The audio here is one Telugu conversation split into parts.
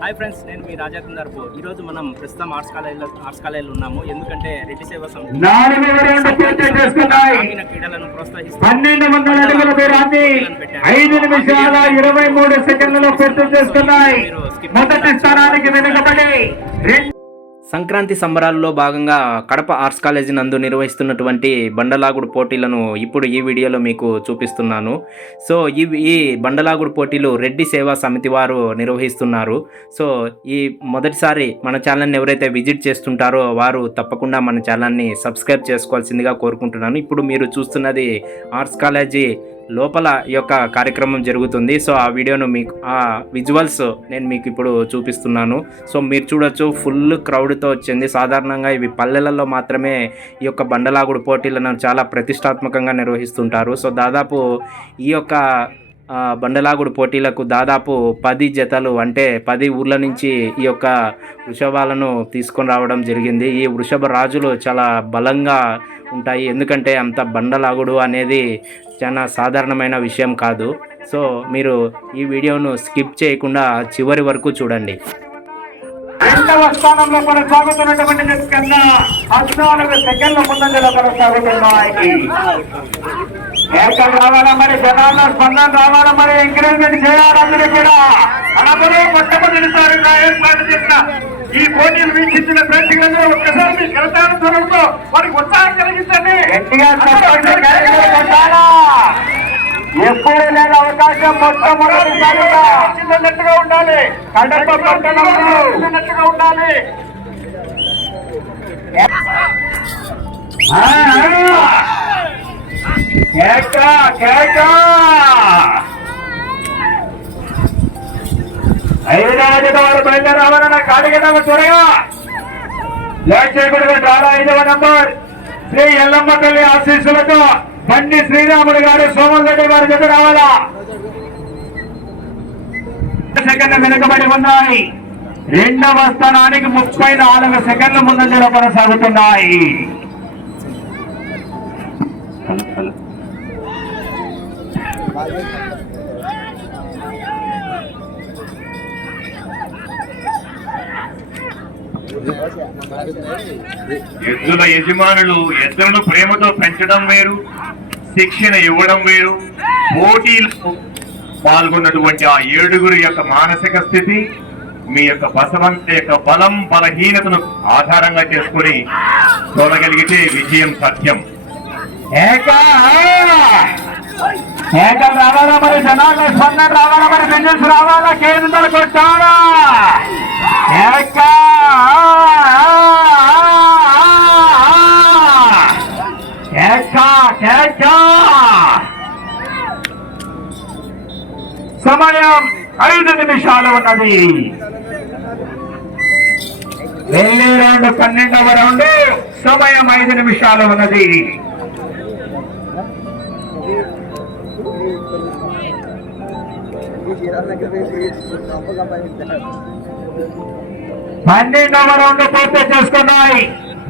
హాయ్ ఫ్రెండ్స్ నేను మీ రాజా కుందార్పు ఈ రోజు మనం ప్రస్తుతం ఆర్ట్స్ కాలేజీలో ఆర్ట్స్ కాలేజీలో ఉన్నాము. ఎందుకంటే రెడ్డి సేవా గ్రామీణ క్రీడలను మొదటి స్థానానికి వెనుకబడి సంక్రాంతి సంబరాల్లో భాగంగా కడప ఆర్ట్స్ కాలేజీ నందు నిర్వహిస్తున్నటువంటి బండలాగుడు పోటీలను ఇప్పుడు ఈ వీడియోలో మీకు చూపిస్తున్నాను. సో ఈ ఈ బండలాగుడు పోటీలు రెడ్డి సేవా సమితి వారు నిర్వహిస్తున్నారు. సో ఈ మొదటిసారి మన ఛానల్ని ఎవరైతే విజిట్ చేస్తుంటారో వారు తప్పకుండా మన ఛానల్ని సబ్స్క్రైబ్ చేసుకోవాల్సిందిగా కోరుకుంటున్నాను. ఇప్పుడు మీరు చూస్తున్నది ఆర్ట్స్ కాలేజీ లోపల ఈ యొక్క కార్యక్రమం జరుగుతుంది. సో ఆ వీడియోను మీకు ఆ విజువల్స్ నేను మీకు ఇప్పుడు చూపిస్తున్నాను. సో మీరు చూడొచ్చు ఫుల్ క్రౌడ్తో వచ్చింది. సాధారణంగా ఇవి పల్లెలలో మాత్రమే ఈ యొక్క బండలాగుడు పోటీలను చాలా ప్రతిష్టాత్మకంగా నిర్వహిస్తుంటారు. సో దాదాపు ఈ యొక్క బండలాగుడు పోటీలకు దాదాపు పది జతలు అంటే పది ఊర్ల నుంచి ఈ యొక్క వృషభాలను తీసుకొని రావడం జరిగింది. ఈ వృషభ రాజులు చాలా బలంగా ఉంటాయి. ఎందుకంటే అంత బండలాగుడు అనేది చాలా సాధారణమైన విషయం కాదు. సో మీరు ఈ వీడియోను స్కిప్ చేయకుండా చివరి వరకు చూడండి. రెండవ స్థానంలో కొనసాగుతున్నటువంటి జట్టు కన్నా పద్నాలుగు సెకండ్ల ముందంజలో కొనసాగుతున్నాయి. ఏకం రావాలా మరి? జనాల్లో స్పందన రావాలా మరి? ఎంకరేజ్మెంట్ చేయాలందరూ కూడా. అనబులో మొట్టమొదటిసారి ఏర్పాటు చేసిన ఈ పోటీలు వీక్షించిన ప్రేక్షకులందరూ ఒక్కసారి మీ కరతాల స్వరంతో వారికి ఉత్సాహం కలిగించండి. ఎప్పుడు లేని అవకాశం మొట్టమొదటిసారిగా ఉండాలి. కడప పట్టణంలో చిన్నట్టుగా ఉండాలి. కేక కేక. ఐదవ వారు బయలుదేరి రావాలన్న కాడిగడ్డ త్వరగా లేట్ చేయకూడదు చాలా ఐదవ నంబర్ శ్రీ ఎల్లమ్మ తల్లి ఆశీస్సులతో బండి శ్రీరాములు గారు సోమల్ రెడ్డి గారి జత రావాలా సెకండ్లు వెనుకబడి ఉన్నాయి రెండవ స్థానానికి ముప్పై నాలుగు సెకండ్ల ముందంజలో కొనసాగుతున్నాయి. ఎద్దుల యజమానులు ఎద్దులను ప్రేమతో పెంచడం వేరు శిక్షణ ఇవ్వడం వేరు. పోటీలో పాల్గొన్నటువంటి ఆ ఏడుగురు యొక్క మానసిక స్థితి మీ యొక్క బసవంత యొక్క బలం బలహీనతను ఆధారంగా చేసుకుని చూడగలిగితే విజయం సత్యం. రావాలా మరి జనాలు రావాలా మరి రావాలా? కేంద్రాలు కొట్టాలా? సమయం ఐదు నిమిషాలు ఉన్నది. వెళ్ళే రౌండ్ పన్నెండవ రౌండ్. సమయం ఐదు నిమిషాలు ఉన్నది. పన్నెండవ రౌండ్ పూర్తి చేసుకున్నాయి.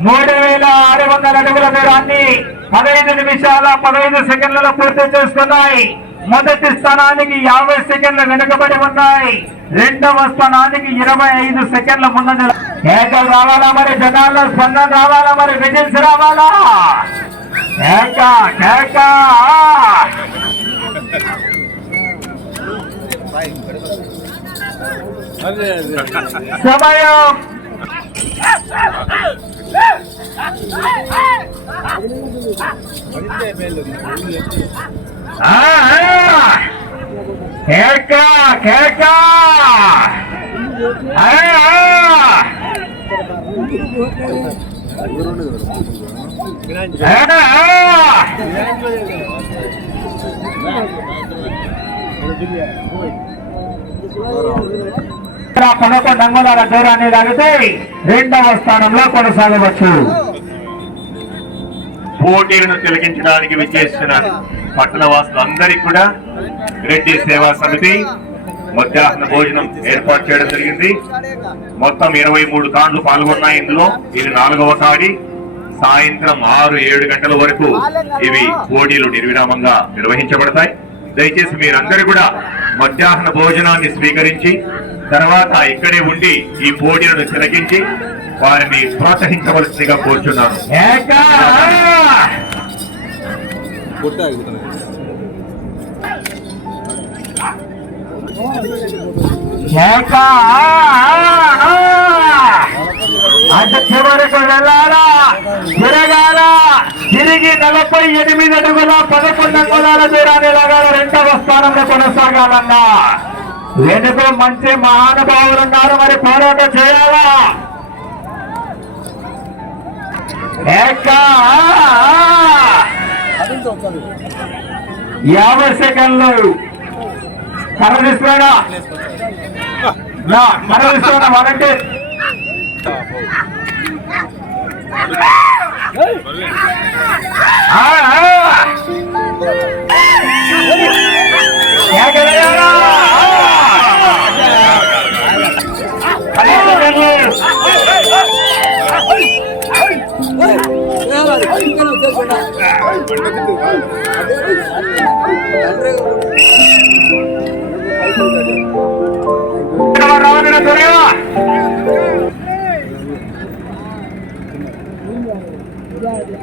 మూడు వేల ఆరు వందల అడుగుల దూరాన్ని పదహైదు నిమిషాల పదహైదు సెకండ్లలో పూర్తి చేసుకున్నాయి. మొదటి స్థానానికి యాభై సెకండ్లు వెనుకబడి ఉన్నాయి. రెండవ స్థానానికి ఇరవై ఐదు సెకండ్ల ముందు ఏకలు రావాలా మరి? జనాల్లో స్పందన రావాలా మరి? విజిల్స్ రావాలా? కేక కేక! సమయం ఆ, ఆ. కేక కేక పదకొండు అంగుళాల దూరాన్ని తాగితే రెండవ స్థానంలో కొనసాగవచ్చు. పోటీలను తిలకించడానికి విచ్చేసిన పట్టణ వాసులందరికీ కూడా రెడ్డి సేవా సమితి మధ్యాహ్న భోజనం ఏర్పాటు చేయడం జరిగింది. మొత్తం ఇరవై మూడు తాండ్లు పాల్గొన్నాయి. ఇందులో ఇది నాలుగవ తాడి సాయంత్రం ఆరు ఏడు గంటల వరకు ఇవి పోటీలు నిర్విరామంగా నిర్వహించబడతాయి. దయచేసి మీరందరూ కూడా మధ్యాహ్న భోజనాన్ని స్వీకరించి తర్వాత ఇక్కడే ఉండి ఈ పోటీలను తిలగించి వారిని ప్రోత్సహించవలసిందిగా కోరుచున్నాను. ఏక! చివరకు వెళ్ళాలా? తిరగాల? తిరిగి నలభై ఎనిమిది అడుగుల పదకొండు అంగుళాల దూరాన్ని లాగాల రెండవ స్థానంలో కొనసాగాలన్నా? వెనుక మంచి మహానుభావులు ఉన్నారు మరి పోరాటం చేయాలా? యాభై సెకండ్లు. మరణిస్తాడా మరణిస్తాడా మరంటే వారంటే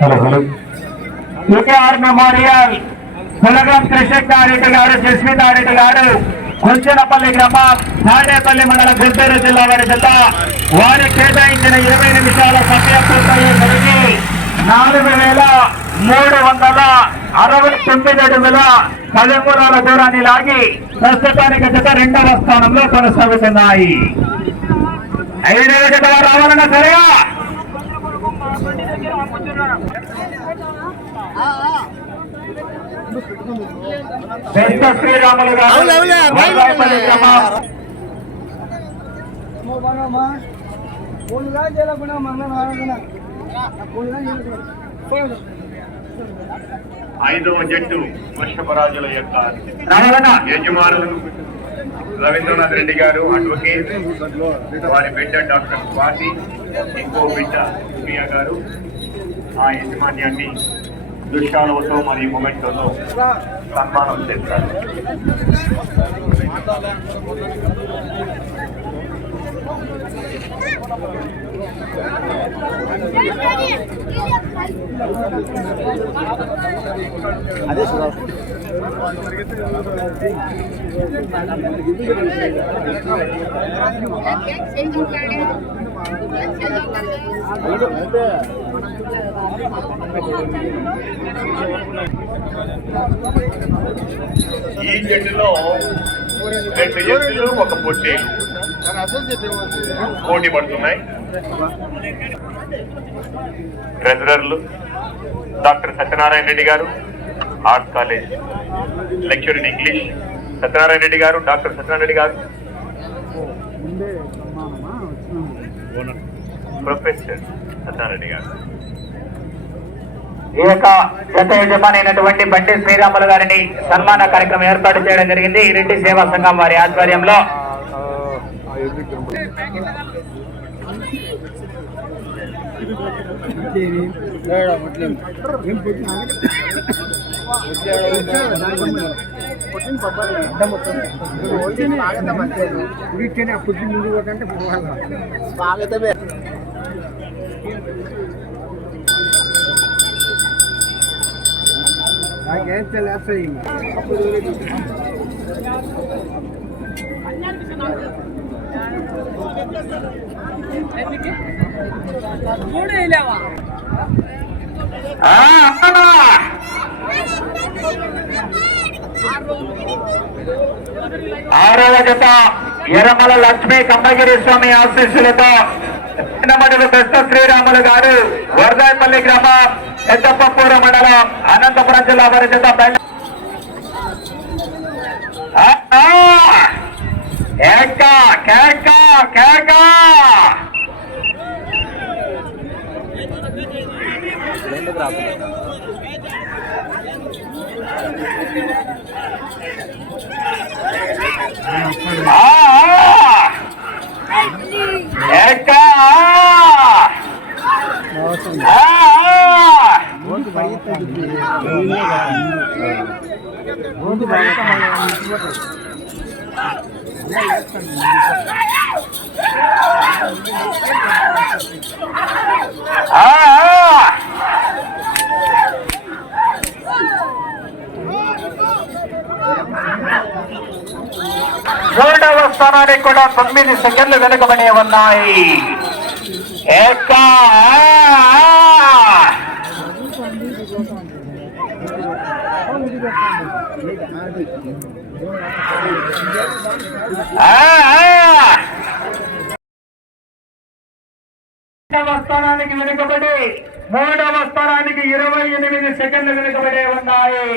hello UKR memorial Pulagam Krishnareddy గారు సుస్మితారెడ్డి గారు కొంచెనపల్లి గ్రామం తాడేపల్లి మండలం గుంటూరు జిల్లా వారి జిల్లా. వారి కేటాయించిన ఇరవై నిమిషాల సమయం పూర్తయ్యేసరికి నాలుగు వేల మూడు వందల అరవై తొమ్మిది అడుగుల పదమూడాల దూరాన్ని లాగి ప్రస్తుతానికి జత రెండవ స్థానంలో కొనసాగుతున్నాయి. ఐదవ జత రావాలన్న సరేగా పెద్ద శ్రీరాములు గారు ఐదవ జట్టు పుష్పరాజుల యొక్క యజమానులు రవీంద్రనాథ్ రెడ్డి గారు అడ్వకేట్ వారి బిడ్డ డాక్టర్ స్వాతి ఇంకో బిడ్డ ప్రియా గారు. ఆ యజమాన్యాన్ని దృశ్యాలతో మరియు మొమెంట్లలో సన్మానం చేస్తారు. అదే ఈ జట్టులో రెండు జట్లు ఒక పొట్టి పోటీ పడుతున్నాయి. ట్రెజరర్లు డాక్టర్ సత్యనారాయణ రెడ్డి గారు arts college lecture in English. Satyanarayana Reddy గారు డాక్టర్ సత్యనారాయణ రెడ్డి గారు. ప్రొఫెసర్ సత్యనారాయణ రెడ్డి గారు. ఈ యొక్క గత యజమాని అయినటువంటి బండి శ్రీరాములు గారిని సన్మాన కార్యక్రమం ఏర్పాటు చేయడం జరిగింది. ఈ రెడ్డి సేవా సంఘం వారి ఆధ్వర్యంలో పుట్టిన? పుట్టి ముందు పోతుంటే స్వాగతమే. నాకేం తెలియదు అప్పుడు మూడు వేయలేవా ఆరవ జత ఎరమల లక్ష్మీ కంబగిరి స్వామి ఆశీస్సులతో చిన్నమడులు బెస్త శ్రీరాములు గారు వరదాయపల్లి గ్రామం పెద్దపప్పూర మండలం అనంతపురం జిల్లా వారి జత రెండవ స్థానానికి కూడా తొమ్మిది సెకండ్లు వెనుకబడి ఉన్నాయి. స్థానానికి వెనుకబడి మూడవ స్థానానికి ఇరవై ఎనిమిది సెకండ్లు వెనుకబడే ఉన్నాయి.